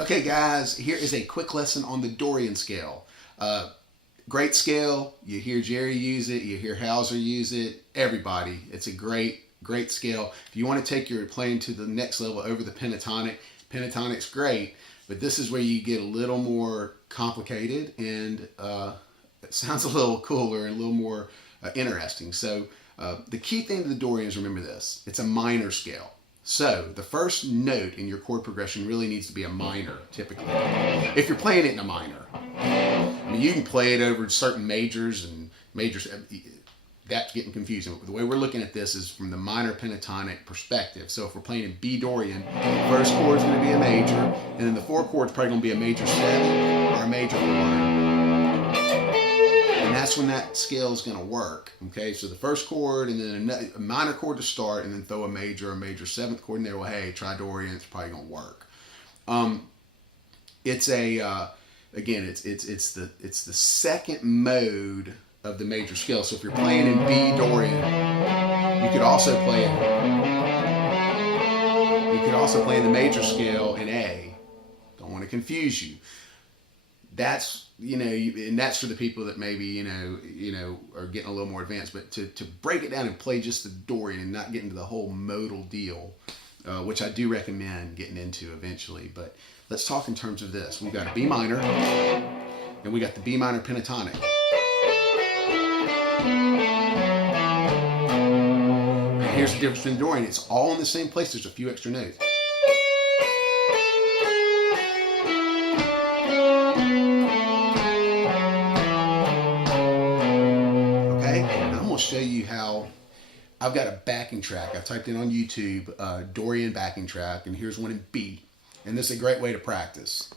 Okay guys, here is a quick lesson on the Dorian scale. Great scale. You hear Jerry use it, you hear Hauser use it, everybody. It's a great scale. If you want to take your playing to the next level over the pentatonic, pentatonic's great, but this is where you get a little more complicated and it sounds a little cooler and a little more interesting. So the key thing to the Dorian is, remember this, it's a minor scale. So the first note in your chord progression really needs to be a minor, typically. If you're playing it in a minor. I mean, you can play it over certain majors, and majors, that's getting confusing. The way we're looking at this is from the minor pentatonic perspective. So if we're playing in B Dorian, the first chord is going to be a major, and then the fourth chord is probably going to be a major 7 or a major 1. And that's when that scale is going to work. Okay, so the first chord, and then a minor chord to start, and then throw a major 7th chord in there. Well, hey, try Dorian, it's probably going to work. It's a again, it's the second mode of the major scale. So if you're playing in B Dorian, you could also play in the major scale in A. Don't want to confuse you. That's, and that's for the people that maybe, are getting a little more advanced. But to break it down and play just the Dorian and not get into the whole modal deal, which I do recommend getting into eventually. But let's talk in terms of this. We've got a B minor, and we got the B minor pentatonic. And here's the difference in the Dorian. It's all in the same place. There's a few extra notes. Show you how I've got a backing track. I typed in on YouTube Dorian backing track, and here's one in B, and this is a great way to practice.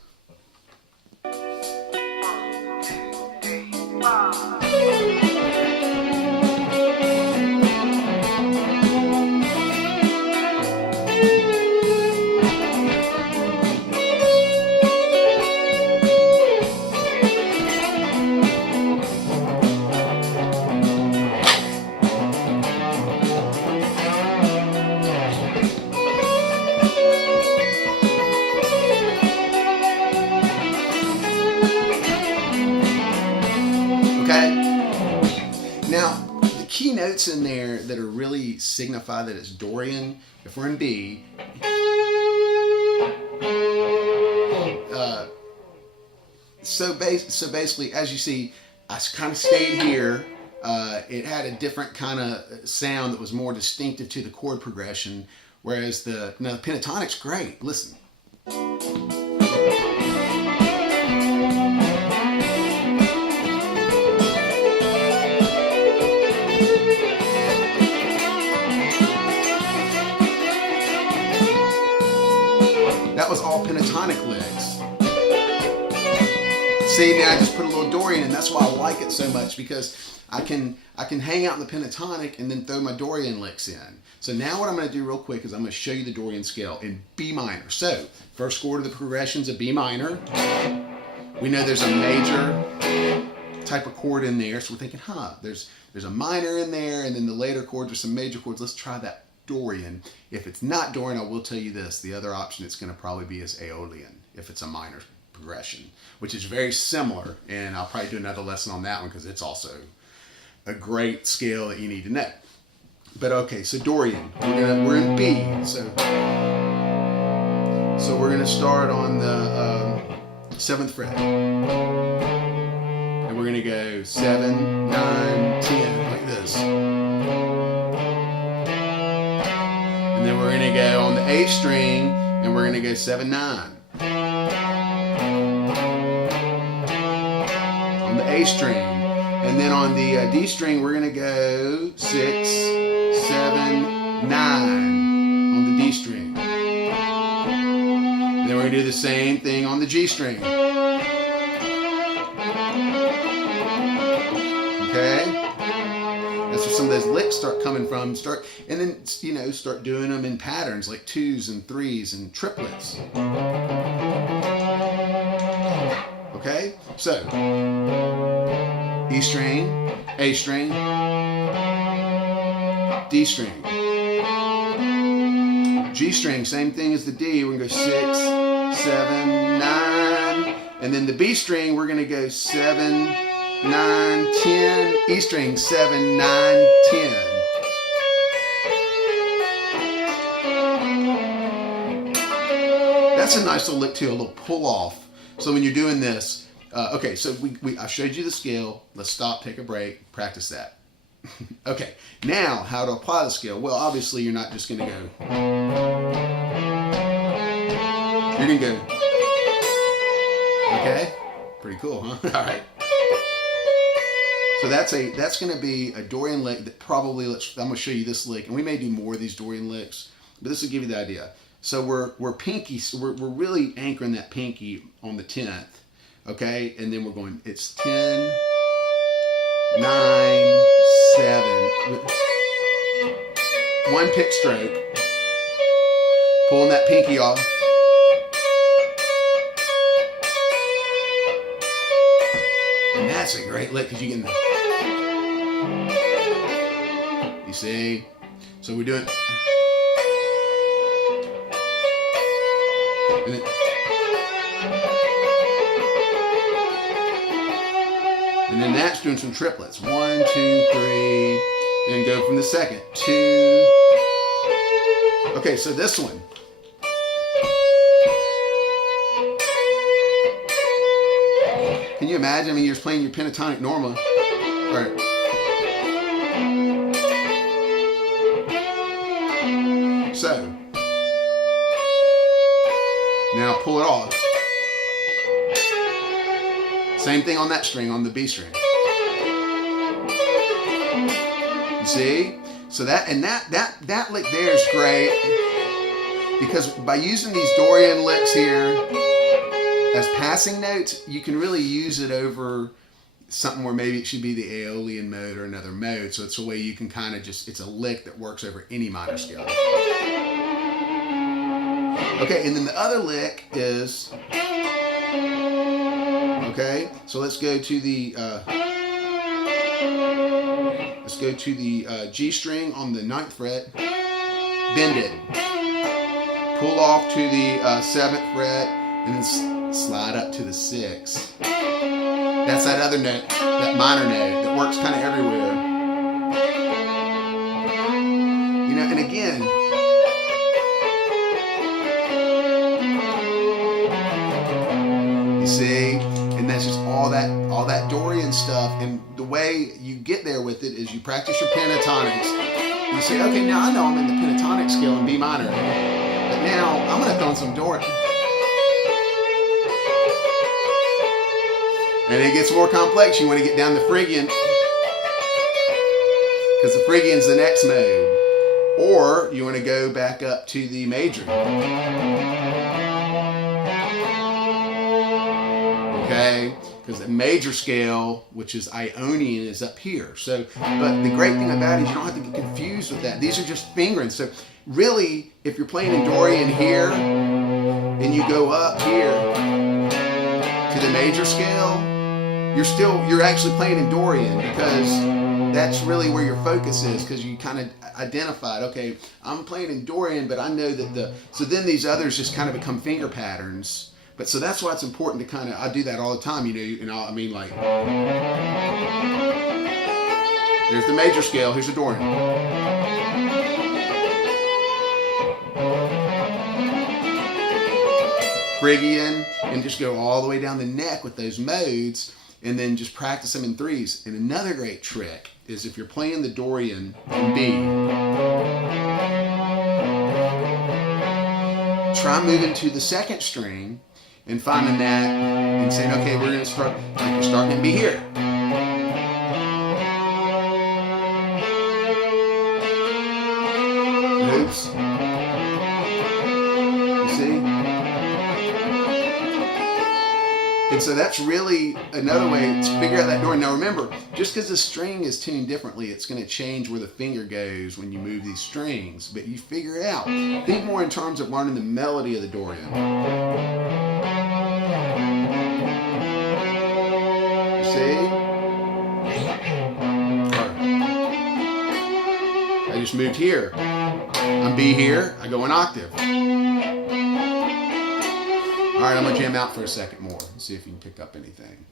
Now, the key notes in there that are really signify that it's Dorian, if we're in B, so basically, as you see, I kind of stayed here. It had a different kind of sound that was more distinctive to the chord progression, whereas the pentatonic's great. Listen. That was all pentatonic legs. See, now I just put a little Dorian, and that's why I like it so much, because I can hang out in the pentatonic and then throw my Dorian licks in. So now what I'm going to do real quick is I'm going to show you the Dorian scale in B minor. So first chord of the progression's a B minor. We know there's a major type of chord in there, so we're thinking, there's a minor in there, and then the later chords are some major chords. Let's try that Dorian. If it's not Dorian, I will tell you this, the other option it's going to probably be is Aeolian, if it's a minor progression, which is very similar, and I'll probably do another lesson on that one because it's also a great scale that you need to know. But okay, so Dorian, we're in B, so we're going to start on the 7th fret, and we're going to go 7, 9, 10, like this. And then we're going to go on the A string, and we're going to go 7, 9. On the A string. And then on the D string, we're going to go 6, 7, 9 on the D string. And then we're going to do the same thing on the G string. Okay? That's where some of those licks start coming from. And then, start doing them in patterns like 2s and 3s and triplets. Okay? So, E string, A string, D string. G string, same thing as the D. We're going to go 6, 7, And then the B string, we're going to go 7, 9, 10. E string, 7, 9, 10. That's a nice little lick too, a little pull off. So when you're doing this, okay, so I showed you the scale. Let's stop, take a break, practice that. Okay, now how to apply the scale. Well, obviously you're not just going to go. You're going to go. Okay, pretty cool, huh? All right. So that's going to be a Dorian lick that probably, I'm going to show you this lick, and we may do more of these Dorian licks, but this will give you the idea. So we're pinky, so we're really anchoring that pinky on the 10th, okay? And then we're going, it's 10, 9, 7. One pick stroke, pulling that pinky off. And that's a great lick because you can, you see? So we're doing, and then that's doing some triplets. 1, 2, 3. Then go from the second. 2. Okay, so this one. Can you imagine? I mean, you're just playing your pentatonic normal. Right. So. Now pull it off. Same thing on that string, on the B string. You see? So that lick there is great because by using these Dorian licks here as passing notes, you can really use it over something where maybe it should be the Aeolian mode or another mode. So it's a way you can kind of just, it's a lick that works over any minor scale. Okay, and then the other lick is, okay, so let's go to the G string on the 9th fret, bend it, pull off to the 7th fret, and then slide up to the 6th. That's that other note, that minor note that works kind of everywhere. You know, and again, see, and that's just all that Dorian stuff. And the way you get there with it is you practice your pentatonics. You say, okay, now I know I'm in the pentatonic scale in B minor, but now I'm going to throw in some Dorian. And it gets more complex. You want to get down the Phrygian, because the Phrygian's the next mode. Or you want to go back up to the major. Okay, because the major scale, which is Ionian, is up here. So, but the great thing about it is you don't have to get confused with that. These are just fingerings. So really, if you're playing in Dorian here, and you go up here to the major scale, you're actually playing in Dorian, because that's really where your focus is, because you kind of identified, okay, I'm playing in Dorian, but I know that so then these others just kind of become finger patterns. But so that's why it's important to kind of, I do that all the time, you know, I mean, like, there's the major scale, here's the Dorian. Phrygian, and just go all the way down the neck with those modes, and then just practice them in threes. And another great trick is if you're playing the Dorian in B, try moving to the second string and finding that and saying, okay, we're going to start, like you're starting to be here. Oops. You see? And so that's really another way to figure out that Dorian. Now remember, just because the string is tuned differently, it's going to change where the finger goes when you move these strings. But you figure it out. Think more in terms of learning the melody of the Dorian. You see? I just moved here. I'm B here, I go an octave. right, I'm going to jam out for a second more and see if you can pick up anything.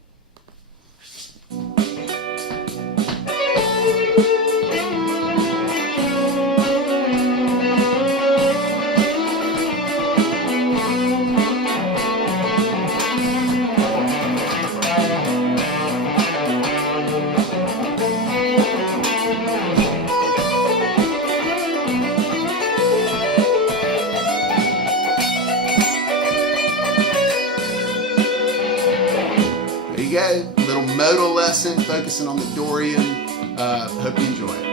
There you go. Little modal lesson focusing on the Dorian. Hope you enjoy it.